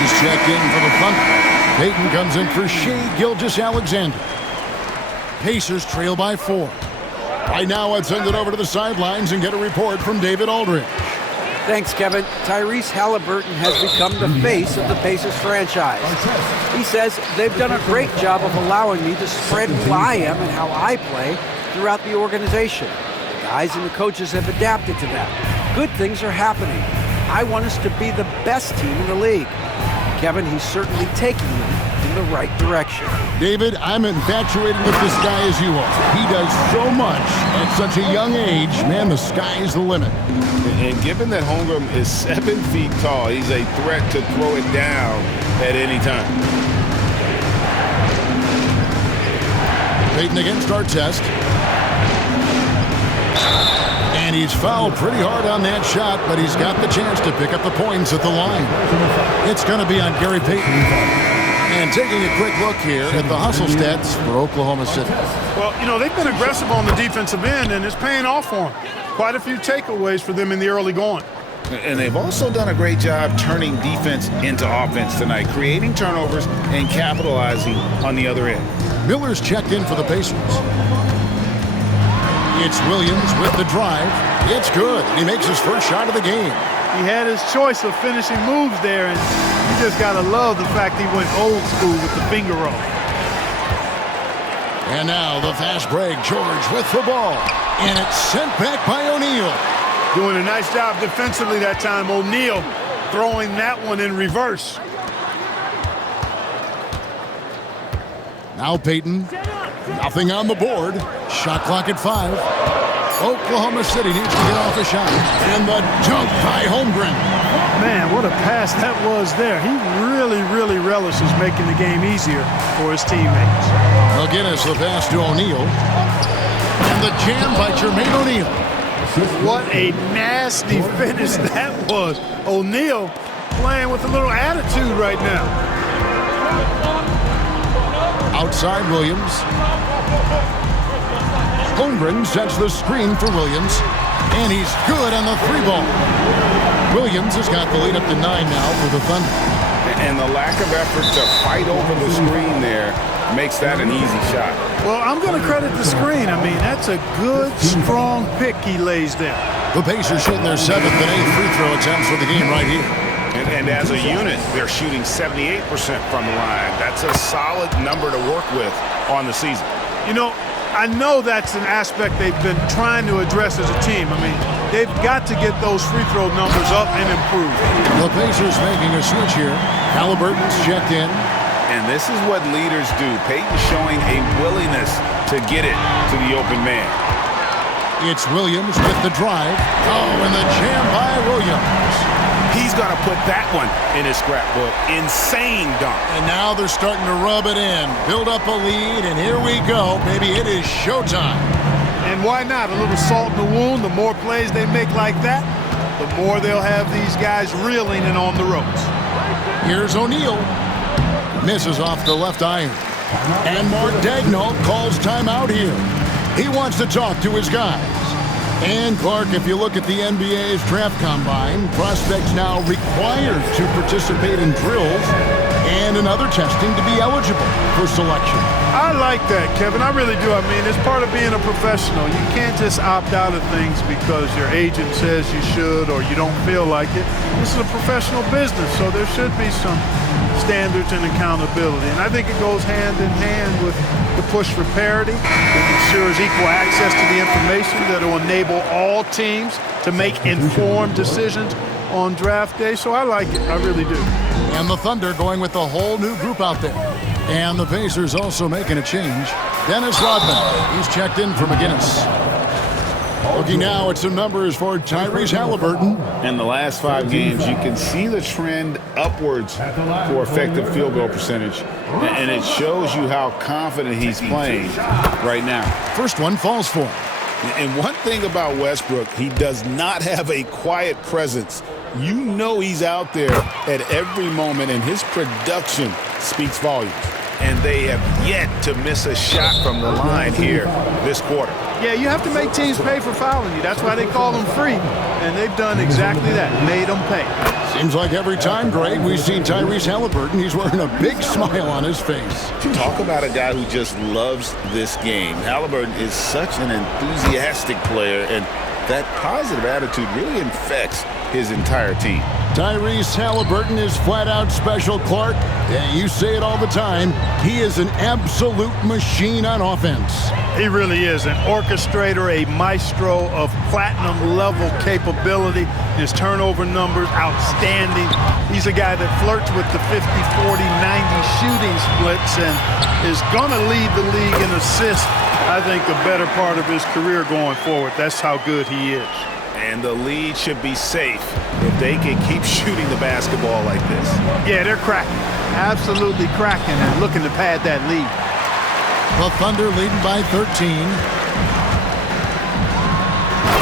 Just checked in for the Thunder. Payton comes in for Shai Gilgeous-Alexander. Pacers trail by 4. Right now, I'd send it over to the sidelines and get a report from David Aldridge. Thanks, Kevin. Tyrese Halliburton has become the face of the Pacers franchise. He says they've done a great job of allowing me to spread who I am and how I play throughout the organization. The guys and the coaches have adapted to that. Good things are happening. I want us to be the best team in the league. Kevin, he's certainly taking them in the right direction. David, I'm infatuated with this guy as you are. He does so much at such a young age. Man, the sky's the limit. And given that Holmgren is 7 feet tall, he's a threat to throw it down at any time. Payton against Artest. And he's fouled pretty hard on that shot, but he's got the chance to pick up the points at the line. It's going to be on Gary Payton. And taking a quick look here at the hustle stats for Oklahoma City. Well, you know, they've been aggressive on the defensive end, and it's paying off for them. Quite a few takeaways for them in the early going. And they've also done a great job turning defense into offense tonight, creating turnovers and capitalizing on the other end. Miller's checked in for the Pacers. It's Williams with the drive. It's good. He makes his first shot of the game. He had his choice of finishing moves there, and you just got to love the fact he went old school with the finger roll. And now the fast break. George with the ball. And it's sent back by O'Neal. Doing a nice job defensively that time. O'Neal throwing that one in reverse. Now Payton. Nothing on the board. Shot clock at 5. Oklahoma City needs to get off a shot. And the dunk by Holmgren. Man, what a pass that was there. He really relishes making the game easier for his teammates. McGinnis the pass to O'Neal. And the jam by Jermaine O'Neal. What a nasty finish that was. O'Neal playing with a little attitude right now. Outside Williams. Holmgren sets the screen for Williams. And he's good on the 3-ball. Williams has got the lead up to 9 now for the Thunder. And the lack of effort to fight over the screen there makes that an easy shot. Well, I'm going to credit the screen. I mean, that's a good, strong pick he lays there. The Pacers shooting their 7th and 8th free throw attempts for the game right here. And as a unit, they're shooting 78% from the line. That's a solid number to work with on the season. You know, I know that's an aspect they've been trying to address as a team. I mean, they've got to get those free throw numbers up and improve. The Pacers making a switch here. Halliburton's checked in. And this is what leaders do. Payton showing a willingness to get it to the open man. It's Williams with the drive. Oh, and the jam by Williams. He's got to put that one in his scrapbook. Insane dunk. And now they're starting to rub it in. Build up a lead, and here we go. Baby, it is showtime. And why not? A little salt in the wound. The more plays they make like that, the more they'll have these guys reeling and on the ropes. Here's O'Neal. Misses off the left iron. And Mark Daigneault calls timeout here. He wants to talk to his guys. And Clark, if you look at the NBA's draft combine, prospects now required to participate in drills and in other testing to be eligible for selection. I like that, Kevin. I really do. I mean, it's part of being a professional. You can't just opt out of things because your agent says you should or you don't feel like it. This is a professional business, so there should be some standards and accountability. And I think it goes hand in hand with the push for parity. It ensures equal access to the information that will enable all teams to make informed decisions on draft day. So I like it. I really do. And the Thunder going with a whole new group out there. And the Pacers also making a change. Dennis Rodman, he's checked in for McGinnis. Looking now at some numbers for Tyrese Halliburton. In the last 5 games, you can see the trend upwards for effective field goal percentage. And it shows you how confident he's playing right now. First one falls for him. And one thing about Westbrook, he does not have a quiet presence. You know he's out there at every moment, and his production speaks volumes. and they have yet to miss a shot from the line here this quarter. Yeah, you have to make teams pay for fouling you. That's why they call them free, and they've done exactly that, made them pay. Seems like every time, Greg, we see Tyrese Haliburton, he's wearing a big smile on his face. Talk about a guy who just loves this game. Haliburton is such an enthusiastic player, and that positive attitude really infects his entire team. Tyrese Haliburton is flat out special, Clark. Yeah, you say it all the time. He is an absolute machine on offense. He really is an orchestrator, a maestro of platinum-level capability. His turnover numbers, outstanding. He's a guy that flirts with the 50, 40, 90 shooting splits and is going to lead the league in assists, I think, the better part of his career going forward. That's how good he is. And the lead should be safe if they can keep shooting the basketball like this. Yeah, they're cracking. Absolutely cracking and looking to pad that lead. The Thunder leading by 13.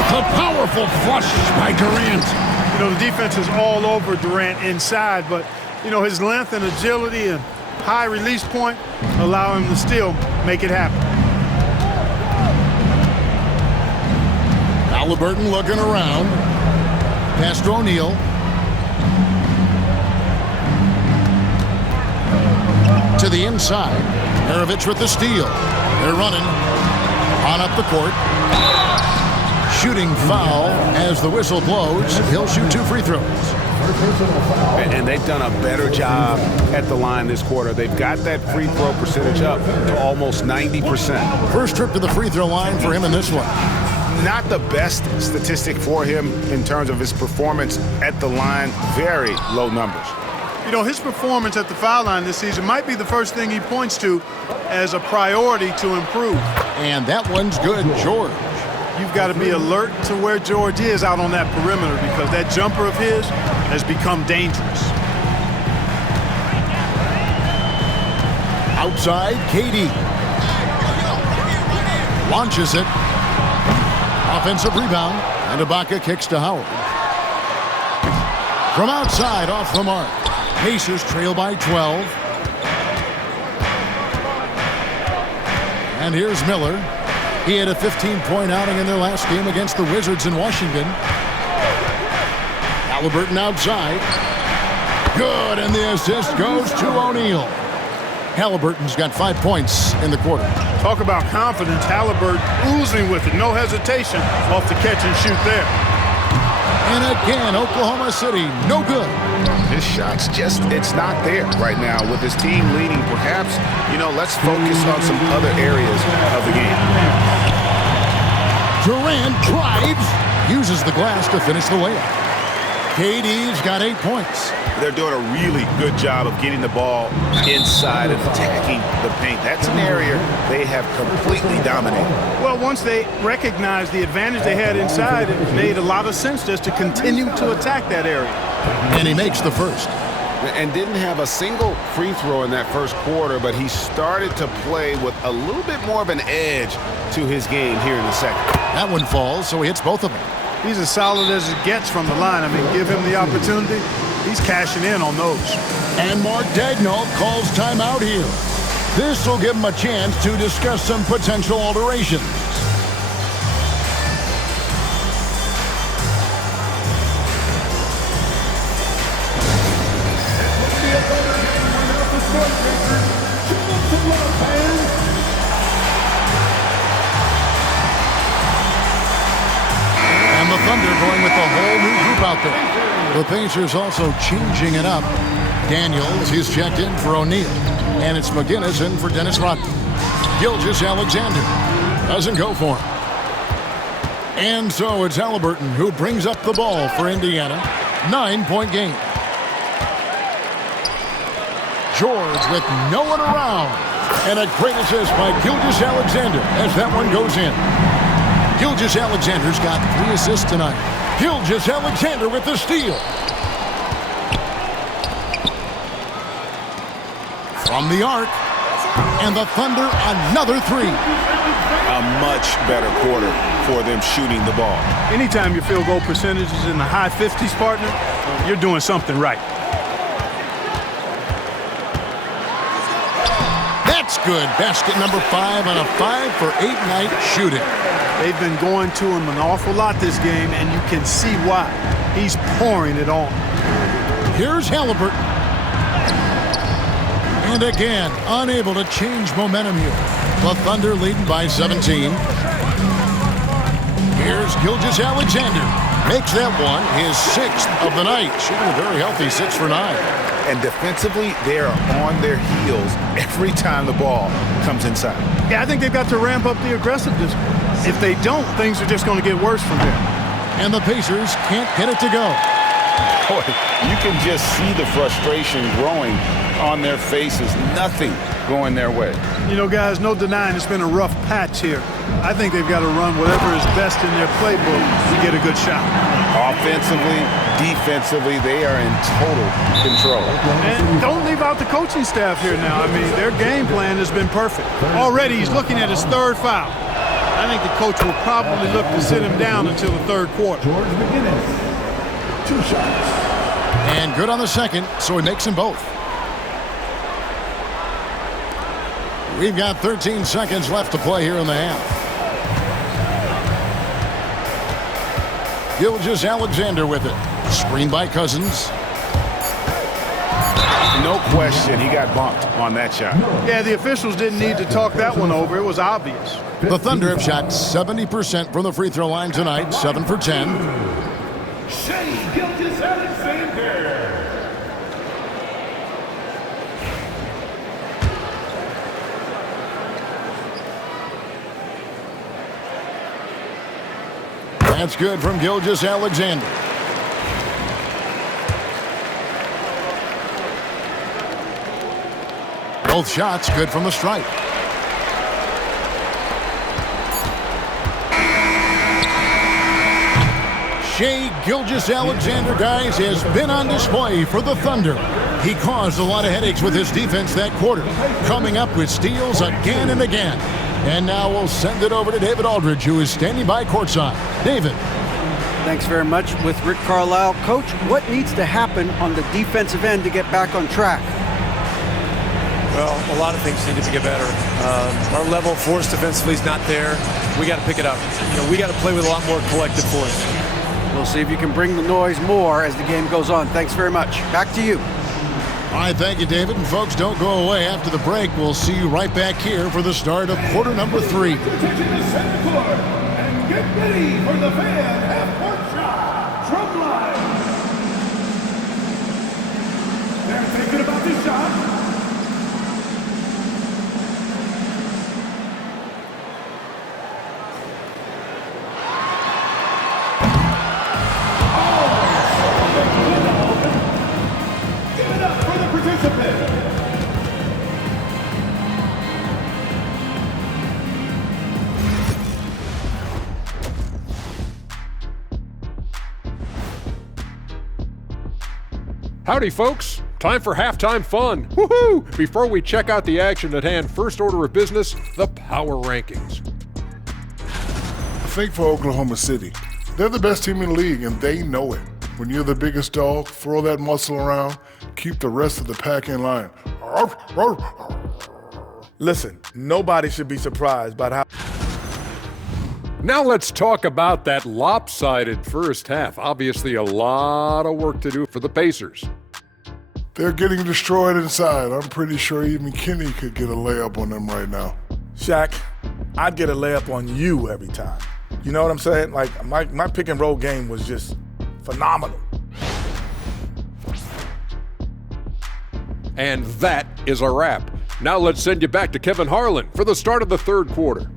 The powerful flush by Durant. You know, the defense is all over Durant inside, but, you know, his length and agility and high release point allow him to still make it happen. Haliburton looking around. Pass to O'Neal. To the inside. Maravich with the steal. They're running. On up the court. Shooting foul as the whistle blows. He'll shoot 2 free throws. And they've done a better job at the line this quarter. They've got that free throw percentage up to almost 90%. First trip to the free throw line for him in this one. Not the best statistic for him in terms of his performance at the line. Very low numbers. You know, his performance at the foul line this season might be the first thing he points to as a priority to improve. And that one's good, George. You've got to be alert to where George is out on that perimeter because that jumper of his has become dangerous. Outside, KD. Launches it. Offensive rebound. And Ibaka kicks to Howard. From outside, off the mark. Pacers trail by 12. And here's Miller. He had a 15-point outing in their last game against the Wizards in Washington. Haliburton outside. Good, and the assist goes to O'Neal. Haliburton's got 5 points in the quarter. Talk about confidence. Haliburton oozing with it. No hesitation off the catch and shoot there. And again, Oklahoma City, no good. His shot's just, it's not there right now. With his team leading, perhaps, you know, let's focus on some other areas of the game. Durant drives, uses the glass to finish the layup. KD's got 8 points. They're doing a really good job of getting the ball inside and attacking the paint. That's an area they have completely dominated. Well, once they recognized the advantage they had inside, it made a lot of sense just to continue to attack that area. And he makes the first. And didn't have a single free throw in that first quarter, but he started to play with a little bit more of an edge to his game here in the second. That one falls, so he hits both of them. He's as solid as it gets from the line. I mean, give him the opportunity. He's cashing in on those. And Mark Daigneault calls timeout here. This will give him a chance to discuss some potential alterations. And the Thunder going with a whole new group out there. The Pacers also changing it up. Daniels is checked in for O'Neal. And it's McGinnis in for Dennis Rodman. Gilgeous-Alexander doesn't go for him. And so it's Haliburton who brings up the ball for Indiana. 9-point game. George with no one around. And a great assist by Gilgeous-Alexander as that one goes in. Gilgeous-Alexander's got 3 assists tonight. Gilgeous-Alexander with the steal. From the arc. And the Thunder another 3. A much better quarter for them shooting the ball. Anytime your field goal percentage is in the high 50s, partner, you're doing something right. good. Basket number 5 on a 5-for-8 night shooting. They've been going to him an awful lot this game, and you can see why. He's pouring it on. Here's Halliburton. And again, unable to change momentum here. The Thunder leading by 17. Here's Gilgeous-Alexander. Makes that one his 6th of the night. Shooting a very healthy 6 for 9. And defensively, they are on their heels every time the ball comes inside. Yeah, I think they've got to ramp up the aggressiveness. If they don't, things are just going to get worse from here. And the Pacers can't get it to go. Boy, you can just see the frustration growing on their faces. Nothing going their way. You know, guys, no denying it's been a rough patch here. I think they've got to run whatever is best in their playbook to get a good shot. Offensively, defensively, they are in total control. And don't leave out the coaching staff here now. I mean, their game plan has been perfect. Already he's looking at his 3rd foul. I think the coach will probably look to sit him down until the 3rd quarter. George McGinnis, 2 shots. And good on the second, so he makes them both. We've got 13 seconds left to play here in the half. Gilgeous-Alexander with it. Screen by Cousins. No question, he got bumped on that shot. Yeah, the officials didn't need to talk that one over. It was obvious. The Thunder have shot 70% from the free throw line tonight, 7 for 10. Shai Gilgeous-Alexander. That's good from Gilgeous-Alexander. Both shots good from the stripe. Shai Gilgeous-Alexander, guys, has been on display for the Thunder. He caused a lot of headaches with his defense that quarter, coming up with steals again and again. And now we'll send it over to David Aldridge, who is standing by courtside. David. Thanks very much with Rick Carlisle. Coach, what needs to happen on the defensive end to get back on track? Well, a lot of things need to get better. Our level of force defensively is not there. We got to pick it up. You know, we got to play with a lot more collective force. We'll see if you can bring the noise more as the game goes on. Thanks very much. Back to you. All right, thank you, David. And folks, don't go away. After the break, we'll see you right back here for the start of quarter number 3. Attention to center court and get ready for the fan half-court shot. Drumline. They're thinking about this shot. Howdy, folks. Time for halftime fun. Woohoo! Before we check out the action at hand, first order of business, the power rankings. I think for Oklahoma City, they're the best team in the league, and they know it. When you're the biggest dog, throw that muscle around, keep the rest of the pack in line. Listen, nobody should be surprised by how... Now let's talk about that lopsided first half. Obviously a lot of work to do for the Pacers. They're getting destroyed inside. I'm pretty sure even Kenny could get a layup on them right now. Shaq, I'd get a layup on you every time. You know what I'm saying? Like, my pick and roll game was just phenomenal. And that is a wrap. Now let's send you back to Kevin Harlan for the start of the third quarter.